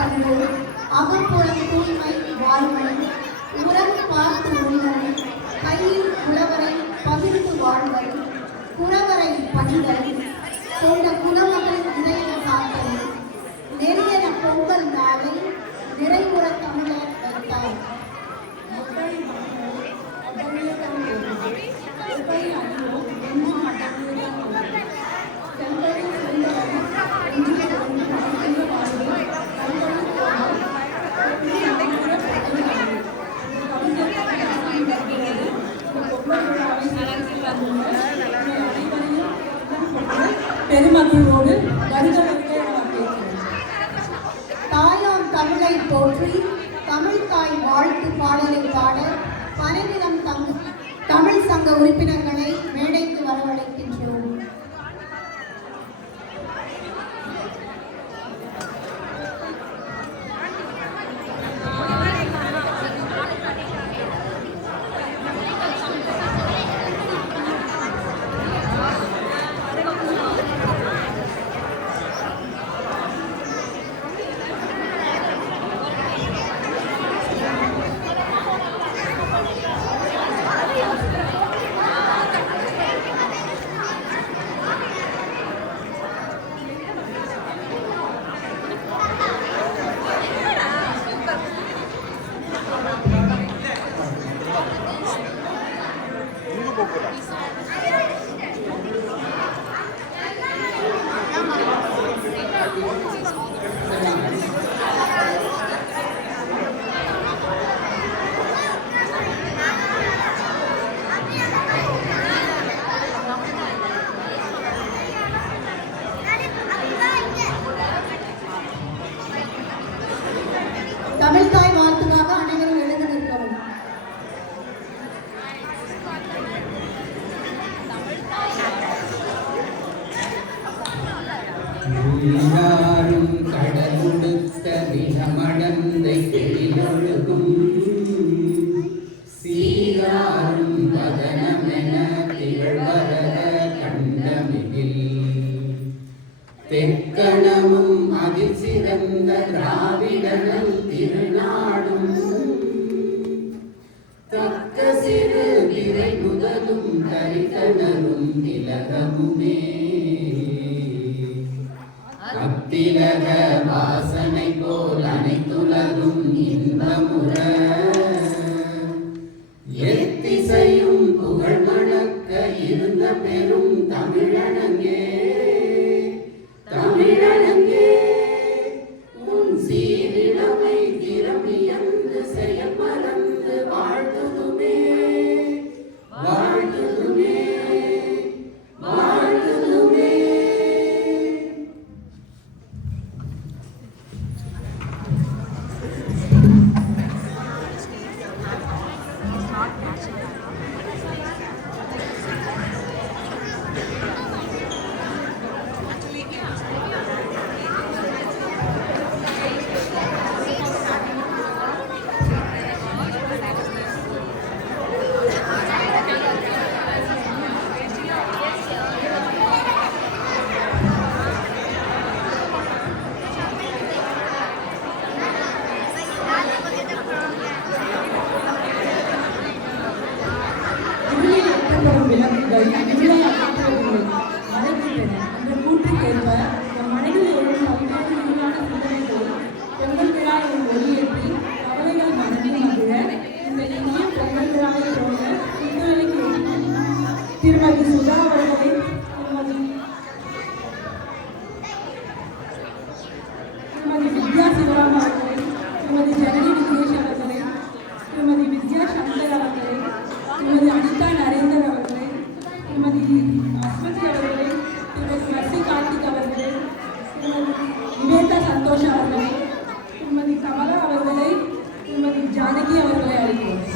பண்பு, அகப்புற தூய்மை வாழ்மை, உரம் பார்த்து உண்மை, கையில் உழவரை பகிர்ந்து வாழ்வல், குறவரை பணிதல், கொண்ட குலமகள் இதய காத்தல், நெறியன பொங்கல் நாளை நிறைவுற தமிழர் வைத்தார். பெருமகிழ்வோடு தாயாம் தமிழை போற்றி தமிழ் தாய் வாழ்த்து பாடலை பாட பனைநிலம் தமிழ் சங்க உறுப்பினர்களை மேடைக்கு வரவழைக்கின்றோம். தமிழ் தாய் வாழ்த்துக்காக அனைவரும் எழுந்து நிற்கவும். கடலுடுத்த நிலமடந்தை கெளிலொழுகும் சீராரும் வதனமென திகழ்வரத கண்டமிகில் தெக்கணமும் அதில் சிறந்த திராவிடர்கள் திருநாடும் தக்க சிறு திரை முதலும் கரிகணரும் திலகமுமே அத்திலக வாசனை போல் அனைத்துலகும் இன்பமுற எத்திசையும் புகழ் மணக்க இருந்த பெரும் தமிழனங்கே தமிழனங்கே உன் சீரிழமை திறமியந்து செயல் மறந்து வாழ்த்துதுமே வாழ்த்துதுமே வாழ்த்துதுமே. திருமதி சுதா அவர்களை, திருமதி வித்யா சிவராம் அவர்களை, திருமதி ஜனனி விக்னேஷ் அவர்களை, திருமதி வித்யா சங்கர் அவர்களை, திருமதி அனிதா நரேந்தர் அவர்களை, திருமதி அஸ்வதி அவர்களை, திருமதி மர்சி கார்த்திக் அவர்களை, திருமதி நிவேதா சந்தோஷ் அவர்களை, திருமதி கமலா அவர்களை, திருமதி ஜானகி அவர்களை அழைக்கிறோம்.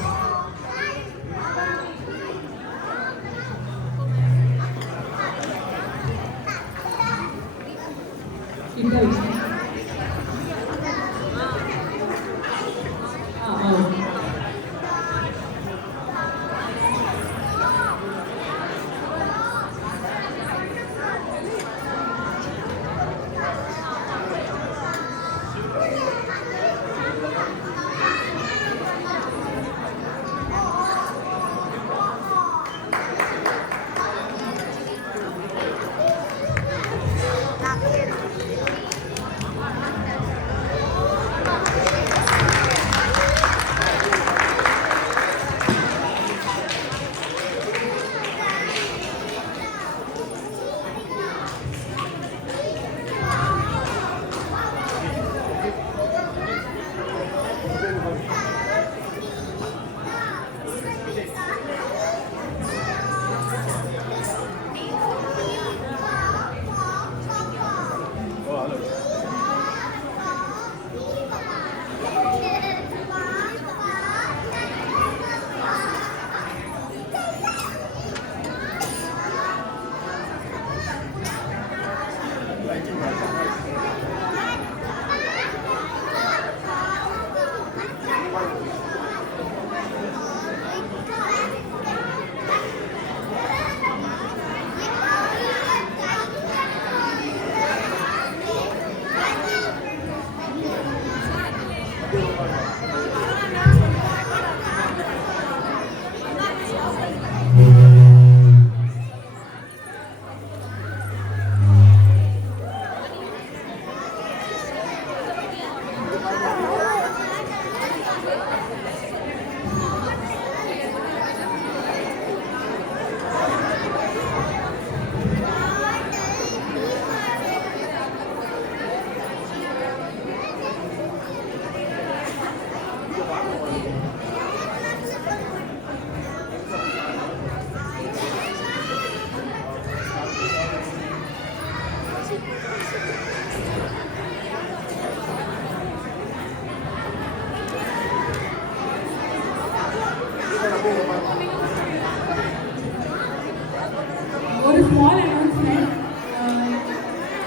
ஒரு ஸ்மால் அனௌன்ஸ்மெண்ட்,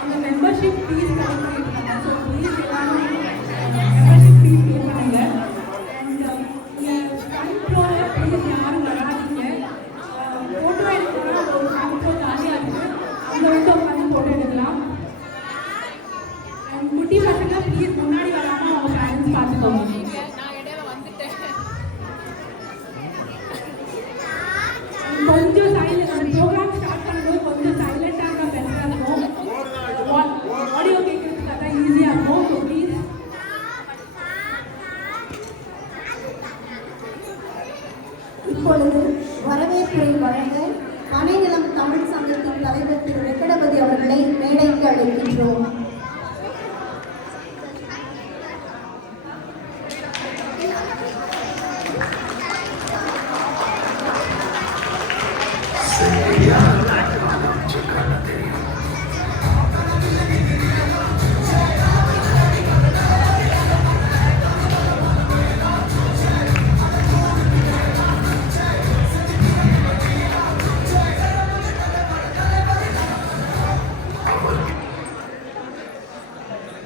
இந்த மெம்பர்ஷிப் ஃபீஸ் கலெக்ட் பண்ணியிருக்காங்க. ஸோ ப்ளீஸ் எல்லாரும் மெம்பர்ஷிப் ஃபீஸ் பே பண்ணுங்க. அண்ட் கண்ட்ரோலில் ப்ளீஸ் யாரும் வராதிங்க. ஃபோட்டோ எடுக்கணும்னா ஒரு கண்ட்ரோ தாலியாக இருக்குது, அங்கே வந்து உட்காந்து ஃபோட்டோ எடுக்கலாம். அண்ட் குட்டி பசங்க ப்ளீஸ் முன்னாடி வராமல் அவங்க பேரண்ட்ஸ் பார்த்துக்கோங்க. கொஞ்சம் சைலண்ட், அந்த ப்ரோக்ராம் ஸ்டார்ட் பண்ணும்போது கொஞ்சம் சைலண்டாக இருந்தால் பெட்டராக இருக்கும். ஆடியோ கேட்கறதுக்கு அதான் ஈஸியாக இருக்கும். So please. இப்பொழுது வரவேற்புரை வழங்க அனைநிலம் தமிழ் சங்கத்தின் தலைவர் திரு வெங்கடபதி அவர்களை மேடைக்கு அழைக்கின்றோம்.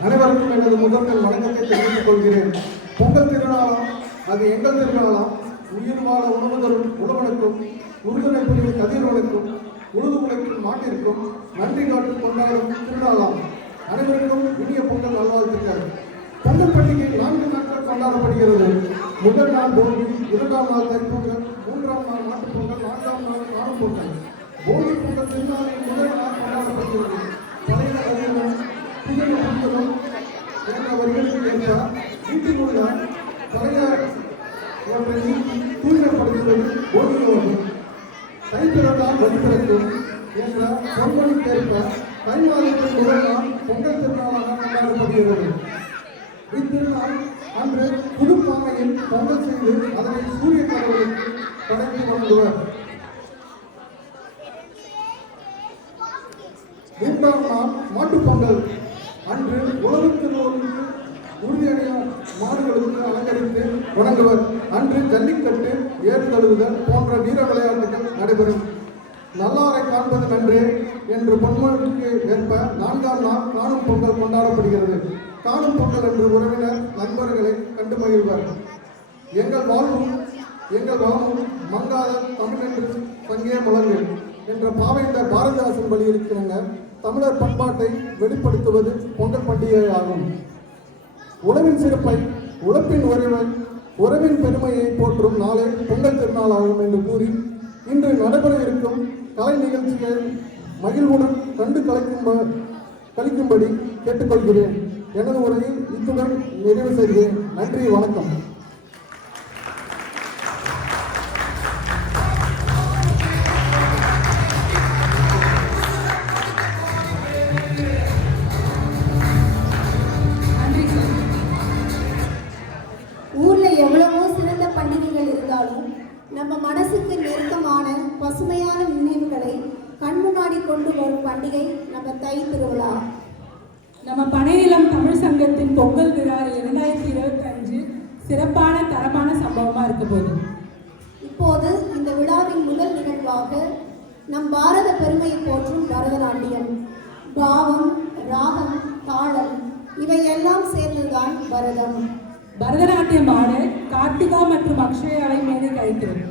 அனைவருக்கும் எனது முதற்கண் வணக்கத்தை தெரிவித்துக் கொள்கிறேன். பொங்கல் திருநாளாம் அது எங்கள் திருநாளாம். உயிர் வாழ உணவு தரும் உழவனுக்கும், உறுதுணை புரியும் கதிரவனுக்கும், உழுது உழைக்கும் நாட்டிற்கும் நன்றி காட்டி கொண்டாடும் திருநாளாம். அனைவருக்கும் இனிய பொங்கல் நல்வாழ்த்துக்கள். பொங்கல் பண்டிகை 4 நாட்கள் கொண்டாடப்படுகிறது. முதல் நாள் போகி, 2ஆம் நாள் தைப்பொங்கல், 3ஆம் நாள் மாட்டுப் பொங்கல், 4ஆம் நாள் காணும் பொங்கல். போகி பொங்கல் திருநாளின் முதல் நாள் கொண்டாடப்படுகிறது. பழைய கதிரவன் புதிய பொங்கலும் என்ற வரிகளுக்கு ஏற்ப வீட்டில் உள்ள பழைய நீக்கி தூய்மைப்படுத்துவது போகியோடு தைப்பிறந்தால் வழிபிறக்கும் என்ற பொன்மொழிக்கேற்ப தை மாதத்தின் முதல் நாள் பொங்கல் திருநாளாக கொண்டாடப்படுகிறது. இத்திருநாள் அன்று புது பானையில் பொங்கல் செய்து அதனை சூரிய கடவுளுக்கு படைத்து வழங்குவர். 3ஆம் நாள் மாட்டுப் பொங்கல் அன்று உழவு திருவோருக்கு உறுதியடைய மாடுகளுக்கு அலங்கரித்து வணங்குவர். அன்று ஜல்லிக்கட்டு, ஏறு தழுவுதல் போன்ற வீர விளையாட்டுகள் நடைபெறும். நல்லாரை காண்பது நன்றே என்று பொன்மொழிக்கு ஏற்ப 4ஆம் நாள் காணும் பொங்கல் கொண்டாடப்படுகிறது. காணும் பொங்கல் என்று உறவினர் நண்பர்களை கண்டு மகிழ்வர். எங்கள் வாழ்வும் எங்கள் வளமும் மங்காத தமிழ் என்று தங்கே முழங்கு என்ற பாவேந்தர் பாரதிதாசன் வலியுறுத்தினாங்க. தமிழர் பண்பாட்டை வெளிப்படுத்துவது பொங்கல் பண்டிகை ஆகும். உழவின் சிறப்பை, உழைப்பின் உறவை, உறவின் பெருமையை போற்றும் நாளே பொங்கல் திருநாளாகும் என்று கூறி இன்று நடைபெற இருக்கும் கலை நிகழ்ச்சியை மகிழ்வுடன் கண்டு கழிக்கும்படி கேட்டுக்கொள்கிறேன். எனது உரையை இத்துடன் நிறைவு செய்கிறேன். நன்றி, வணக்கம். நன்றி சார். ஊர்ல எவ்வளவோ சிறந்த பண்டிகைகள் இருந்தாலும் நம்ம மனசுக்கு நெருக்கமான பசுமையான நினைவுகளை கண் முன்னாடி கொண்டு வரும் பண்டிகை நம்ம தை திருவிழா. நம்ம பனைநிலம் தமிழ் சங்கத்தின் பொங்கல் விழா 2025 சிறப்பான தரமான சம்பவமா இருக்க போகுது. இப்போது இந்த விழாவின் முதல் நிகழ்வாக நம் பாரத பெருமையை போற்றும் பரதநாட்டியம். பாவம், ராகம், தாளம் இவையெல்லாம் சேர்ந்ததுதான் பரதம். பரதநாட்டியம் ஆட கார்த்திகா மற்றும் அக்ஷயாவை மேலே கழிக்கிறது.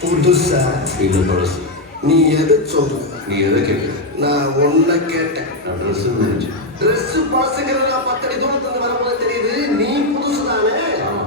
புதுசா இது பழசு. நீ எது சொல்ற? நீ எதை கேட்குற? நான் ஒன்ன கேட்டேன். நான் ட்ரெஸ் நினைச்சு. ட்ரெஸ் பழசுங்கிறது நான் 10 அடி தூரத்துல வரும்போது தெரியுது. நீ புதுசு தானே? ஆமா.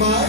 My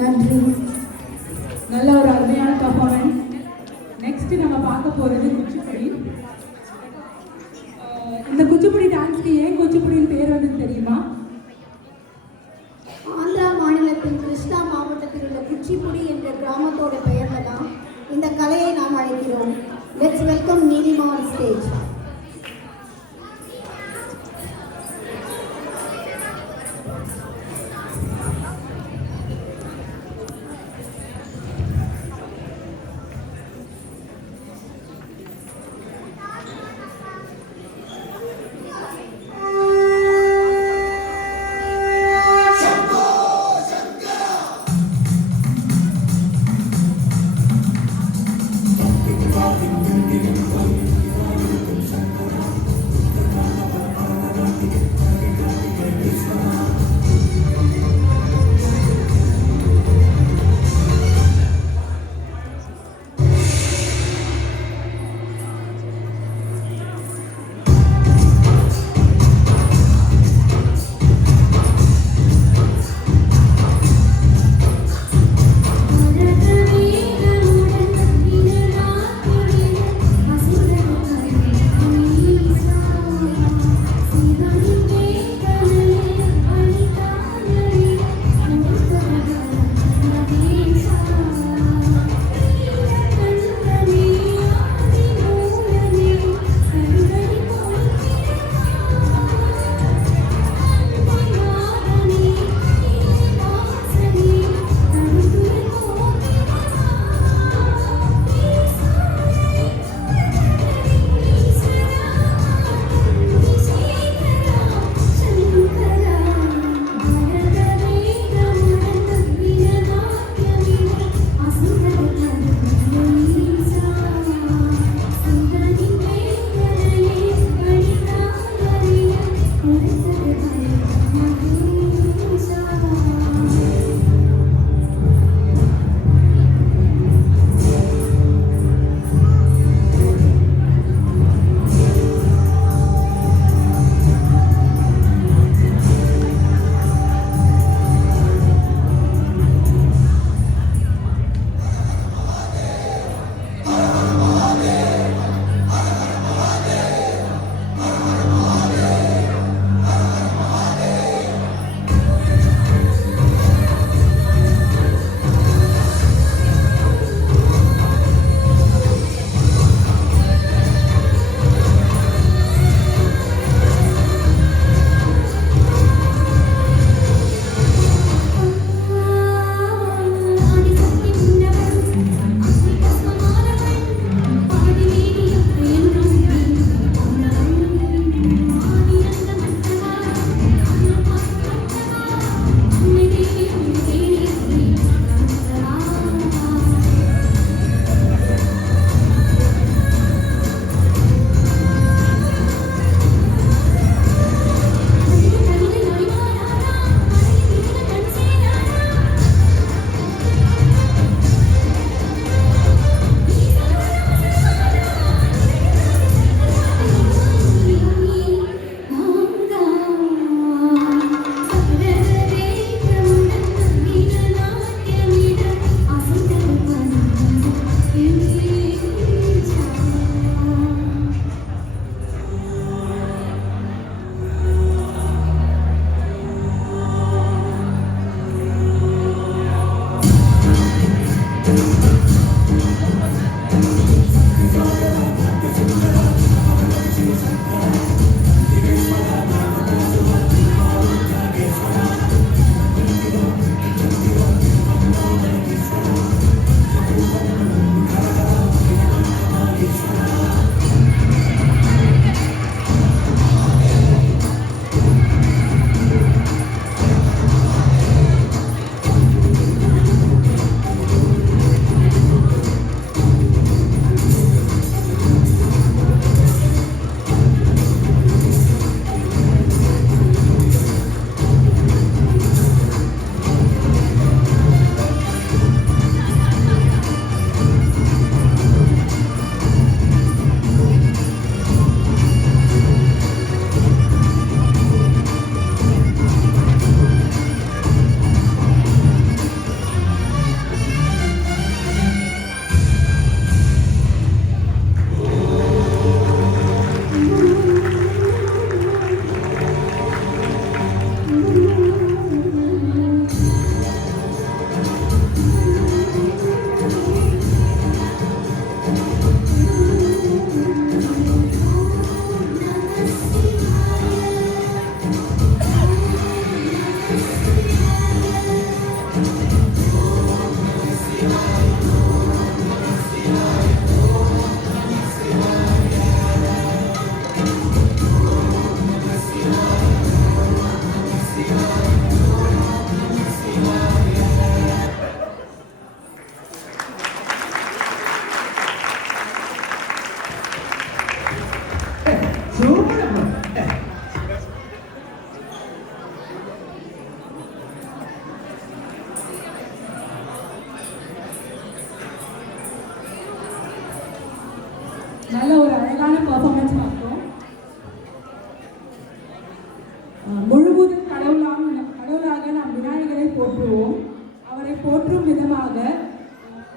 நன்றி. நல்ல ஒரு அருமையான பர்ஃபார்மன்ஸ். நெக்ஸ்ட் நம்ம பார்க்க போகிறது குச்சிப்புடி. இந்த குச்சிப்புடி டான்ஸ்க்கு ஏன் குச்சிப்புடின்னு பேர் வந்து தெரியுமா? ஆந்திரா மாநிலத்தின் கிருஷ்ணா மாவட்டத்தில் உள்ள குச்சிப்புடி என்ற கிராமத்தோட பெயர்ல தான் இந்த கலையை நாம் அழைக்கிறோம். Let's welcome Neelima on stage. Thank you. நல்ல ஒரு அழகான பெர்ஃபார்மன்ஸ் பார்த்தோம். முழுவதும் கடவுளாக நாம் விநாயகரை போற்றுவோம். அவரை போற்றும் விதமாக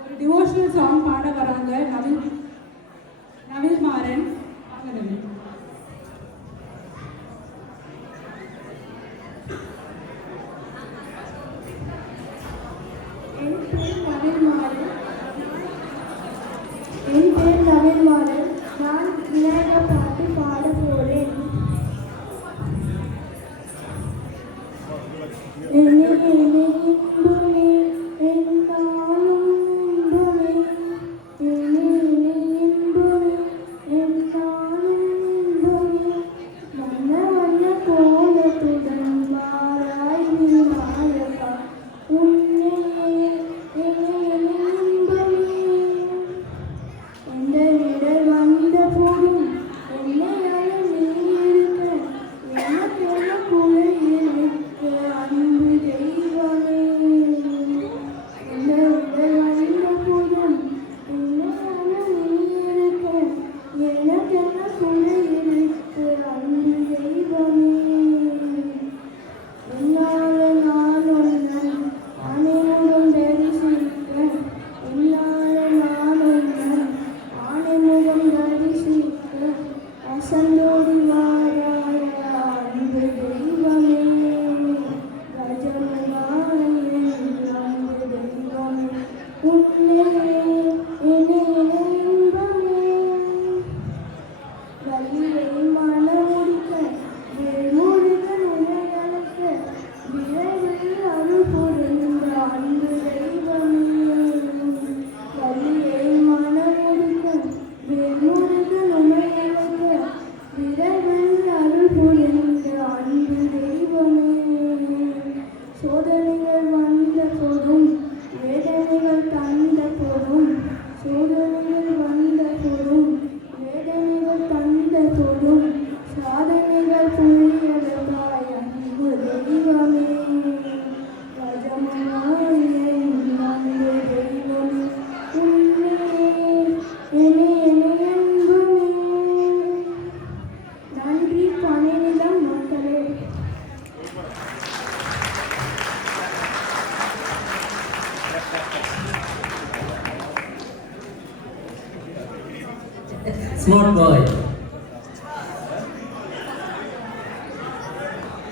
ஒரு டிவோஷனல் சாங் பாட வராங்க நவில் மாறன். வாங்க நவில். என் பேர் நவில் மாறன். நான் விநாயகர் பாட்டு பாட போறேன். Smart boy.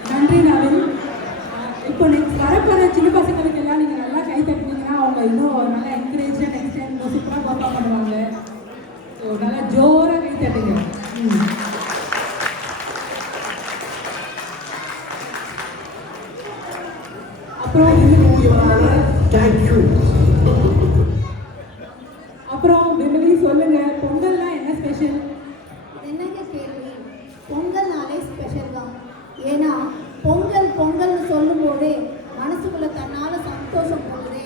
நன்றி நவில். இப்போ நெக்ஸ்ட் வரப்போகிற சின்ன பசங்களுக்கு எல்லாம் நீங்கள் நல்லா கை தட்டினீங்கன்னா அவங்க இன்னும் நல்லா என்கரேஜாக நெக்ஸ்ட் டைம் சூப்பராக பர்ஃபார்ம் பண்ணுவாங்க. ஸோ நல்லா ஜோராக கை தட்டுங்க. அப்புறம் விமலி சொல்லுங்க, பொங்கல்லாம் என்ன ஸ்பெஷல்? என்னங்க கேள்வி? பொங்கல்னாலே ஸ்பெஷல் தான். ஏன்னா பொங்கல் பொங்கல்னு சொல்லும் போதே மனசுக்குள்ள தன்னால சந்தோஷம் போகுதே.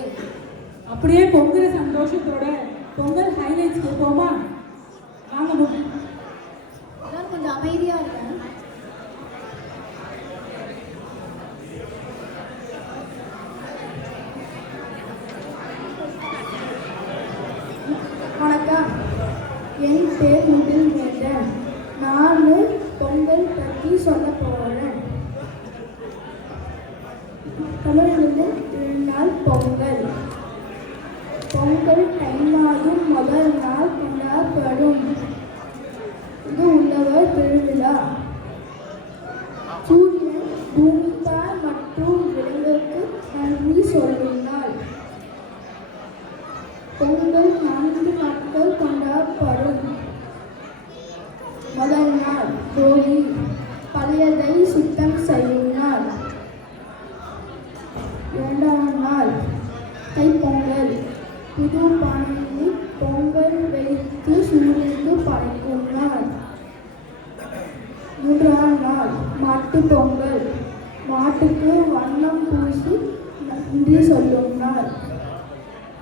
அப்படியே பொங்குற சந்தோஷத்தோட பொங்கல் ஹைலைட்ஸ் கேட்போமா? வாங்க எல்லாரும் கொஞ்சம் அமைதியா இருங்க. வணக்கம். என் பேர் முகில் மேடன். நான் பொங்கல் பற்றி சொல்ல போகிறேன். தமிழிலிருந்து திருநாள் பொங்கல். பொங்கல் டைமாகும் முதல் நாள் கொண்டாடப்படும். இது உள்ளவர் திருவிழா. சூரியன், பூமித்தாய் மற்றும் விலங்குக்கு நன்றி சொல்லும் நாள். பொங்கல் 4 நாட்கள் கொண்டாடப்படும். முதல் நாள் போகி, பழையதை சுத்தம் செய்யும் நாள். இரண்டாம் நாள் தைப்பொங்கல், புது பானையில் பொங்கல் வைத்து சூரியனுக்கு படைக்கும் நாள். மூன்றாம் நாள் மாட்டுப் பொங்கல், மாட்டுக்கு வண்ணம் பூசி நன்றி சொல்லும் நாள்.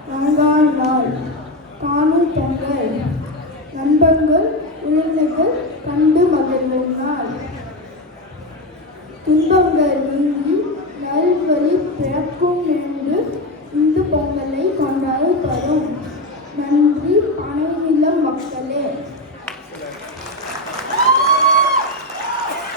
நான்காம் நாள் காணும் பொங்கல், நண்பர்கள் உறவினர்கள் கண்டு மகிழும் நாள். துன்பங்கள் நீங்கி நல்வழி பிறக்கும் என்று